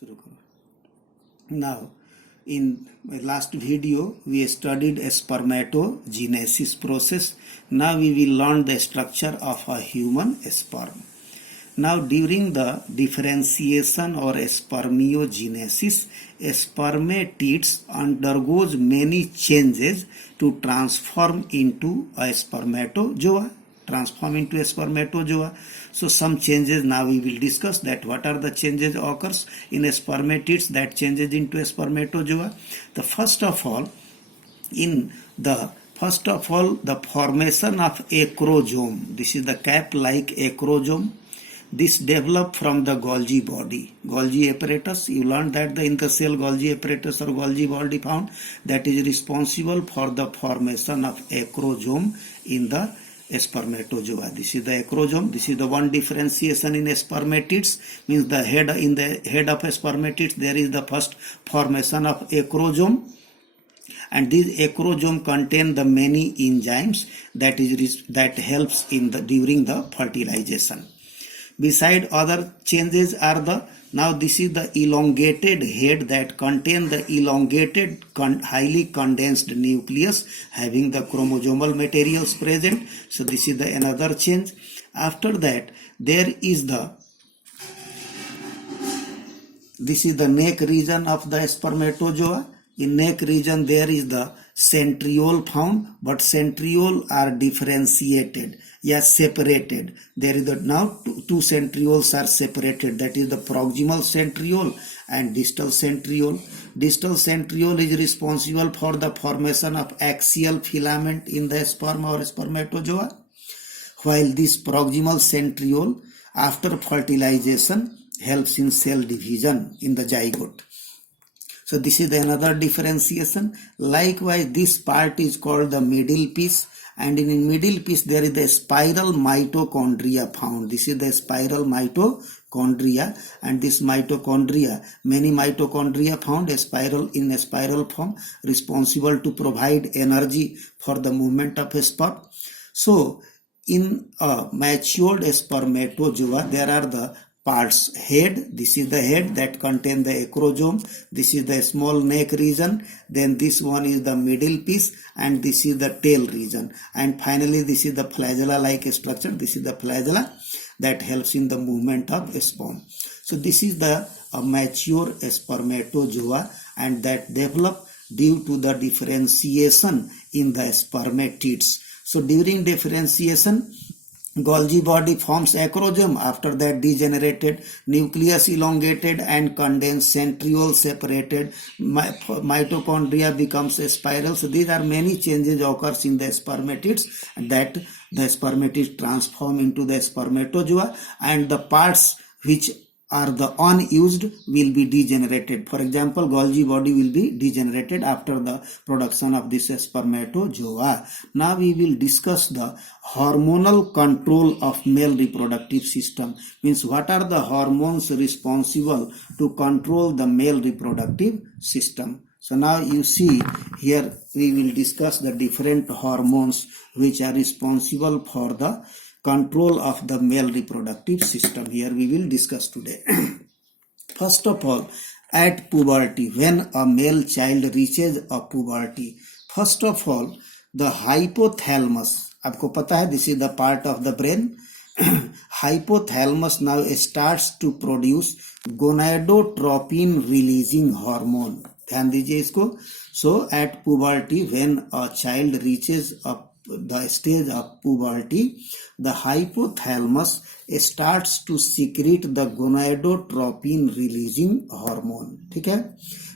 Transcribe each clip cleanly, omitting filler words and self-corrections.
शुरू करो. Now, in my last video, we studied a spermatogenesis process. Now we will learn the structure of a human sperm. Now, during the differentiation or spermiogenesis, spermatids undergoes many changes to transform into a spermatozoa. So some changes now we will discuss that what are the changes occurs in spermatids that changes into a spermatozoa. The first of all the formation of acrosome. This is the cap-like acrosome. This developed from the Golgi body. Golgi apparatus, you learned that the intercell Golgi apparatus or Golgi body found that is responsible for the formation of acrosome in the spermatozoa. This is the acrosome. This is the one differentiation in spermatids, means the head in the head of spermatids there is the first formation of acrosome, and this acrosome contain the many enzymes that helps in the during the fertilization. Beside other changes are now this is the elongated head that contain the elongated highly condensed nucleus having the chromosomal materials present. So this is the another change. After that there is this is the neck region of the spermatozoa. In neck region there is the centriole found, but centriole are differentiated, separated. There is now two centrioles are separated, that is the proximal centriole and distal centriole. Distal centriole is responsible for the formation of axial filament in the sperm or spermatozoa, while this proximal centriole after fertilization helps in cell division in the zygote. So this is another differentiation. Likewise, this part is called the middle piece, and in middle piece there is the spiral mitochondria found. This is the spiral mitochondria, and this mitochondria, many mitochondria found in a spiral form, responsible to provide energy for the movement of sperm. So in a matured spermatozoa there are the parts. Head, this is the head that contain the acrosome. This is the small neck region. Then this one is the middle piece, and this is the tail region. And finally this is the flagella-like structure. This is the flagella that helps in the movement of sperm. So this is the mature spermatozoa, and that develop due to the differentiation in the spermatids. So during differentiation, Golgi body forms acrosome. After that degenerated, nucleus elongated and condensed, centriole separated, mitochondria becomes a spiral. So these are many changes occurs in the spermatids, that the spermatids transform into the spermatozoa, and the parts which are the unused will be degenerated. For example, Golgi body will be degenerated after the production of this spermatozoa. Now we will discuss the hormonal control of male reproductive system. Means what are the hormones responsible to control the male reproductive system. So now you see here we will discuss the different hormones which are responsible for the control of the male reproductive system. Here we will discuss today. First of all, at puberty, when a male child reaches a puberty, first of all, the hypothalamus, आपको पता है, this is the part of the brain. Hypothalamus now starts to produce gonadotropin releasing hormone. ध्यान दीजिए इसको. So at puberty, when a child reaches the stage of puberty, the hypothalamus starts to secrete the gonadotropin releasing hormone. ठीक है.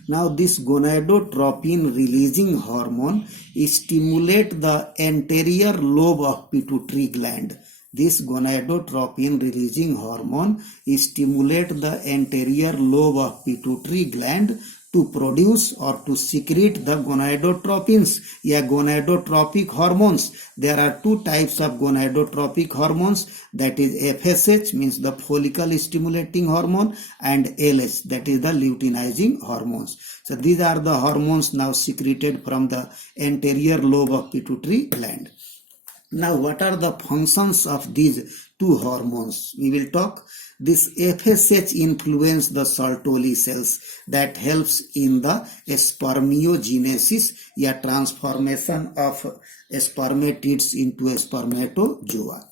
Now this gonadotropin releasing hormone stimulate the anterior lobe of pituitary gland. This gonadotropin releasing hormone stimulate the anterior lobe of pituitary gland to produce or to secrete the gonadotropins या gonadotropic hormones. There are two types of gonadotropic hormones, that is FSH, means the follicle stimulating hormone, and LH, that is the luteinizing hormones. So these are the hormones now secreted from the anterior lobe of pituitary gland. Now what are the functions of these two hormones? We will talk. This FSH influence the Sertoli cells that helps in the spermiogenesis, या transformation of spermatids into spermatozoa.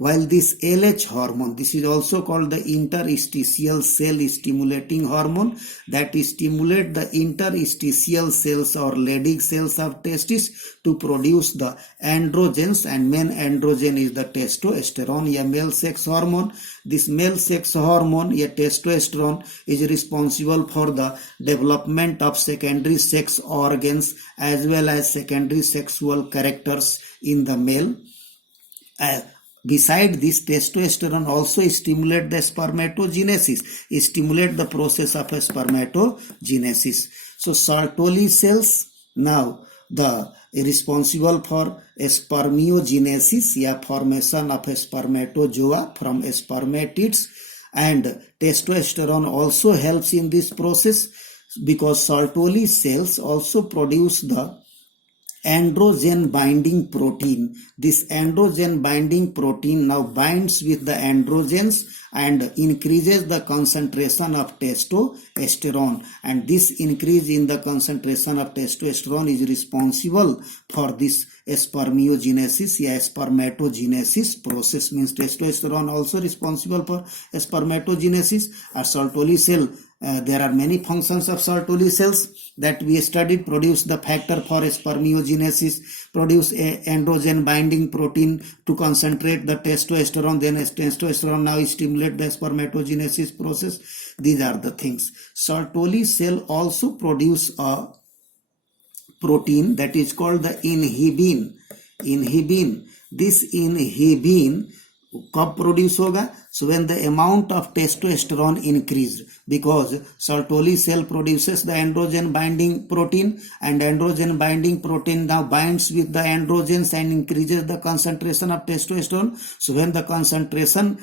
While this LH hormone, this is also called the interstitial cell stimulating hormone, that stimulate the interstitial cells or Leydig cells of testis to produce the androgens, and main androgen is the testosterone, या male sex hormone. This male sex hormone, या testosterone, is responsible for the development of secondary sex organs as well as secondary sexual characters in the male. Beside this, testosterone also stimulate the spermatogenesis, stimulate the process of spermatogenesis. So Sertoli cells now the responsible for spermiogenesis, या formation of spermatozoa from spermatids, and testosterone also helps in this process because Sertoli cells also produce the androgen binding protein. This androgen binding protein now binds with the androgens and increases the concentration of testosterone, and this increase in the concentration of testosterone is responsible for this spermiogenesis, या spermatogenesis process. Means testosterone also responsible for spermatogenesis. At Sertoli cell, there are many functions of Sertoli cells that we studied: produce the factor for spermiogenesis, produce a androgen binding protein to concentrate the testosterone, then testosterone now stimulate the spermatogenesis process. These are the things. Sertoli cell also produce a protein that is called the inhibin. This inhibin कब produce होगा? So when the amount of testosterone increased, because Sertoli cell produces the androgen binding protein, and androgen binding protein now binds with the androgens and increases the concentration of testosterone. So when the concentration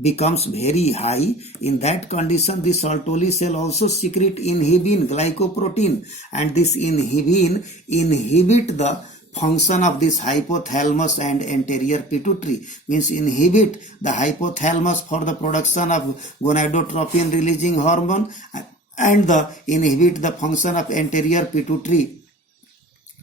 becomes very high, in that condition the Sertoli cell also secrete inhibin, glycoprotein, and this inhibin inhibit the function of this hypothalamus and anterior pituitary. Means inhibit the hypothalamus for the production of gonadotropin releasing hormone, and inhibit the function of anterior pituitary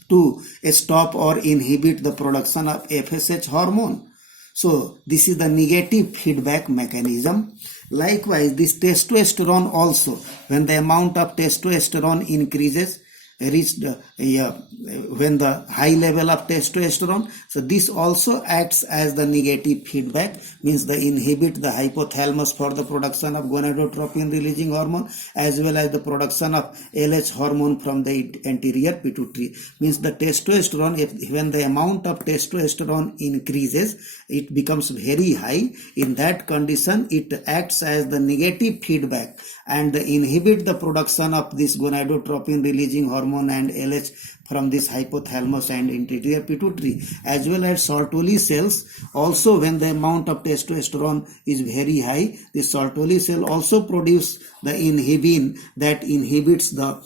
to stop or inhibit the production of FSH hormone. So this is the negative feedback mechanism. Likewise, this testosterone also, when the amount of testosterone increases, reached when the high level of testosterone, so this also acts as the negative feedback, means the inhibit the hypothalamus for the production of gonadotropin releasing hormone as well as the production of LH hormone from the anterior pituitary. Means the testosterone, when the amount of testosterone increases, it becomes very high. In that condition, it acts as the negative feedback and inhibit the production of this gonadotropin releasing hormone and LH from this hypothalamus and anterior pituitary. As well as Sertoli cells also, when the amount of testosterone is very high, the Sertoli cell also produce the inhibin that inhibits the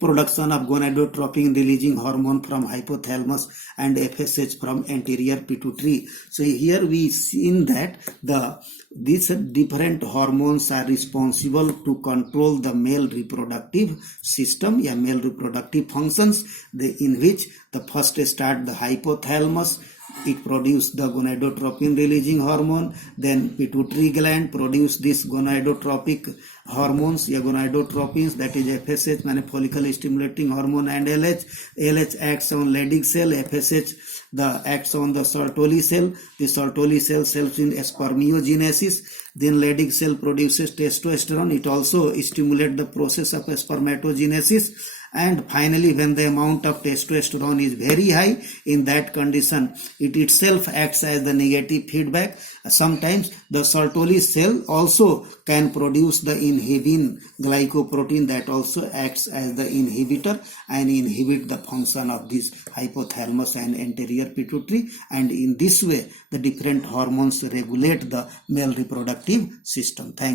production of gonadotropin releasing hormone from hypothalamus and FSH from anterior pituitary. So here we seen that these different hormones are responsible to control the male reproductive system, या male reproductive functions, in which the first start the hypothalamus. It produce the gonadotropin releasing hormone, then pituitary gland produce this gonadotropic hormones, या gonadotropins, that is FSH, माने follicle stimulating hormone, and LH acts on Leydig cell, FSH acts on the Sertoli cell. The Sertoli cell helps in spermiogenesis. Then Leydig cell produces testosterone. It also stimulates the process of spermatogenesis. And finally, when the amount of testosterone is very high, in that condition, it itself acts as the negative feedback. Sometimes the Sertoli cell also can produce the inhibin glycoprotein that also acts as the inhibitor and inhibit the function of this hypothalamus and anterior pituitary. And in this way, the different hormones regulate the male reproductive system. Thank you.